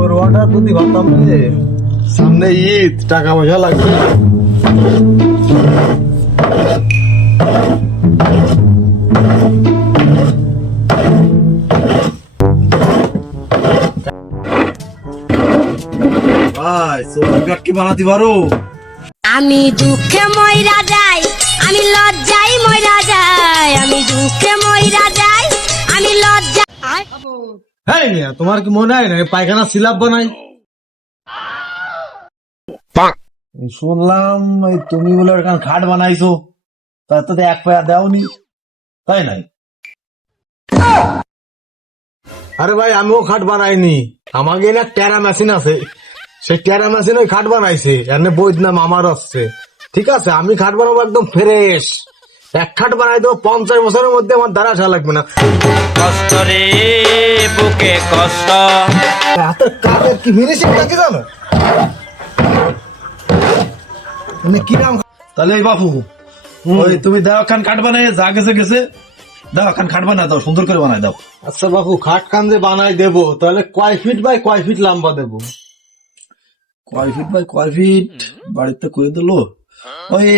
মোর order যদি ভাবতাম যে সামনে ঈদ, টাকা পয়সা লাগবে। ভাই সোনার কাঠ কি বানাতে পারো? আমি দুঃখে ময়রা যাই, আমি লজ্জায় ময়রা যাই, আমি দুঃখে ময়রা যাই, আমি লজ্জা। হ্যাঁ মিয়া, তোমার কি মনে হয় না পায়খানা সিলাপ বানাই? শুনলাম তুমি বলে ওখানে খাট বানাইছো, তাতে তো এক পয়সা দেওনি, তাই নাই? আরে ভাই আমিও খাট বানাইনি, আমাকে না টেরা মেশিন আছে, সেই টেরা মেশিন ওই খাট বানাইছে, এনে বইর নাম আমার আসছে। ঠিক আছে, আমি খাট বানাবো একদম ফ্রেশ, এক খাট বানাই দেবো 50 বছরের মধ্যে, আমার দ্বারা আসা লাগবে না। কষ্ট রে বুকে কষ্ট, হাতের কাজের কি ফিনিশিং নাকি জানো? তুমি কি নাম? তাহলে এই বাপু ওই তুমি দাও খান কাঠ বানাই, যা গেছে গেছে, দাও খান খাট বানাই দাও, সুন্দর করে বানাই দাও। আচ্ছা বাবু, খাট খান যে বানাই দেবো, তাহলে কয় ফিট বাই কয় ফিট লম্বা দেবো? কয় ফিট বাই কয় ফিট বাড়িতে করে দিল, ওই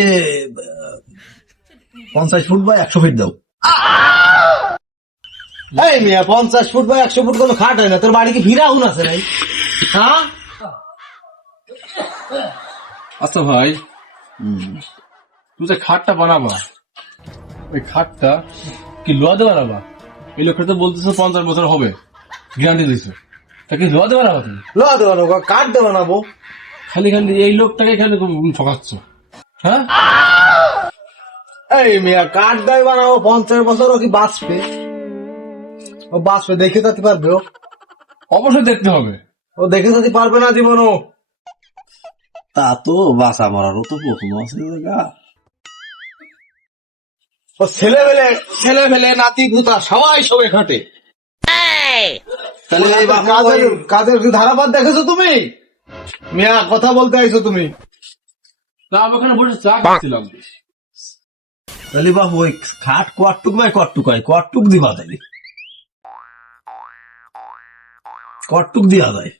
50 ফুট বাই 100 ফিট দাও। এই মিয়া, 50 ফুট বাই 100 ফুট কোনো খাট হয় না? তোর বাড়ি কি ফিরাউন আছে নাই? হ্যাঁ, আচ্ছা ভাই, তুমি যে খাটটা বানাবা, ওই খাটটা কি লোহা দিয়ে বানাবা? এই লোকটা তো বলতেছো 50 বছর হবে, গ্যারান্টি দিছো, তা কি লোহা দিয়ে বানাবা তুমি? লোহা দেবো না, কাঠ দেবো বানাবো। খালি খালি এই লোকটাকে খালি ঠকাচ্ছ, হ্যাঁ? এই মিয়া, কাঠ দেয় বানাবো 50 বছর, ও কি বাঁচবে? ও বাঁচবে, দেখে যেতে পারবে? অবশ্যই দেখতে হবে। ও দেখে যেতে পারবে না জীবনও। তা তো বাসা মারারও তো প্রথম আছে জায়গা। ও ছেলে ফেলে নাতি পুতা সবাই সবে খাটে। তাহলে এই বাপু কাজের কি ধারাপাত দেখেছো তুমি? মিয়া, কথা বলতে আইছো তুমি? তা আমি ওখানে বসে চা খাচ্ছিলাম। তাহলে বাপু ওই খাট কটটুক বাই কটটুক হয়, কটটুক দিবা তাহলে কটটুক দিয়া যায়?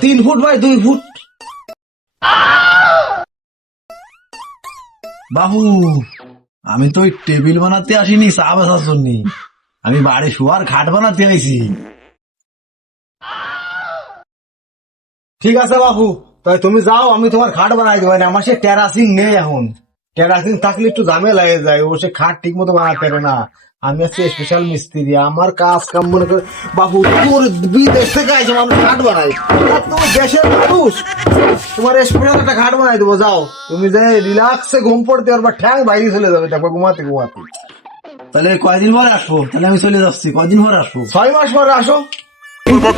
3 ফুট বাই 2 ফুট। বাবু আমি তো ওই টেবিল বানাতে আসিনি চা বেচার জন্য, আমি বাড়ি শোয়ার খাট বানাতে আইছি। ঠিক আছে বাবু, তাই তুমি যাও, আমি তোমার খাট বানাই দেবো। আমার সে টেরাসিং নেই এখন, টেরাসিং থাকলে একটু ঝামেলা লাগে যায়, ও সে খাট ঠিক মতো বানাতে পারে না। আমি আছি স্পেশাল মিস্ত্রি, আমার কাজ কাম মনে করে। বাবু তোর বিদেশ থেকে আইছো, আমি খাট বানাই, আর তুমি দেশের মানুষ, তোমার স্পেশাল একটা খাট বানাই দেবো। যাও তুমি, যে রিল্যাক্সে ঘুম পড়তে পারবা, ঠ্যাং বাইরে চলে যাবে তারপর ঘুমাতে ঘুমাতে। তাহলে কয়দিন পরে আসবো? তাহলে আমি চলে যাচ্ছি, কয়দিন পরে আসবো? 6 মাস পরে আসো।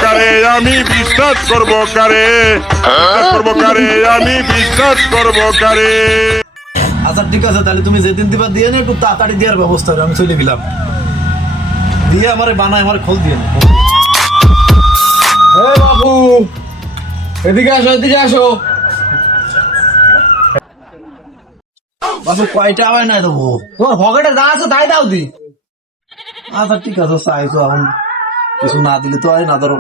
কারে আমি বিশ্বাস করব কারে, করব কারে আমি বিশ্বাস করব কারে। আচ্ছা ঠিক আছে, তাহলে তুমি যেদিন দিবা দিয়ে নে, একটু তাড়াতাড়ি দেওয়ার ব্যবস্থা হবে, আমি চলে গেলাম। দিয়ে আমার বানায় আমার খোঁজ দিয়ে নে। হে বাবু, এদিকে আসো, এদিকে আসো। বাবু কয়টা হয় না দেবো? তোমার পকেটে যা আছে তাই দাও দি। আচ্ছা ঠিক আছে, চাইছো এখন কিছু না দিলে তো হয় না, ধরো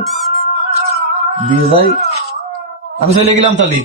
দিয়ে যাই, আমি চলে গেলাম তাহলে।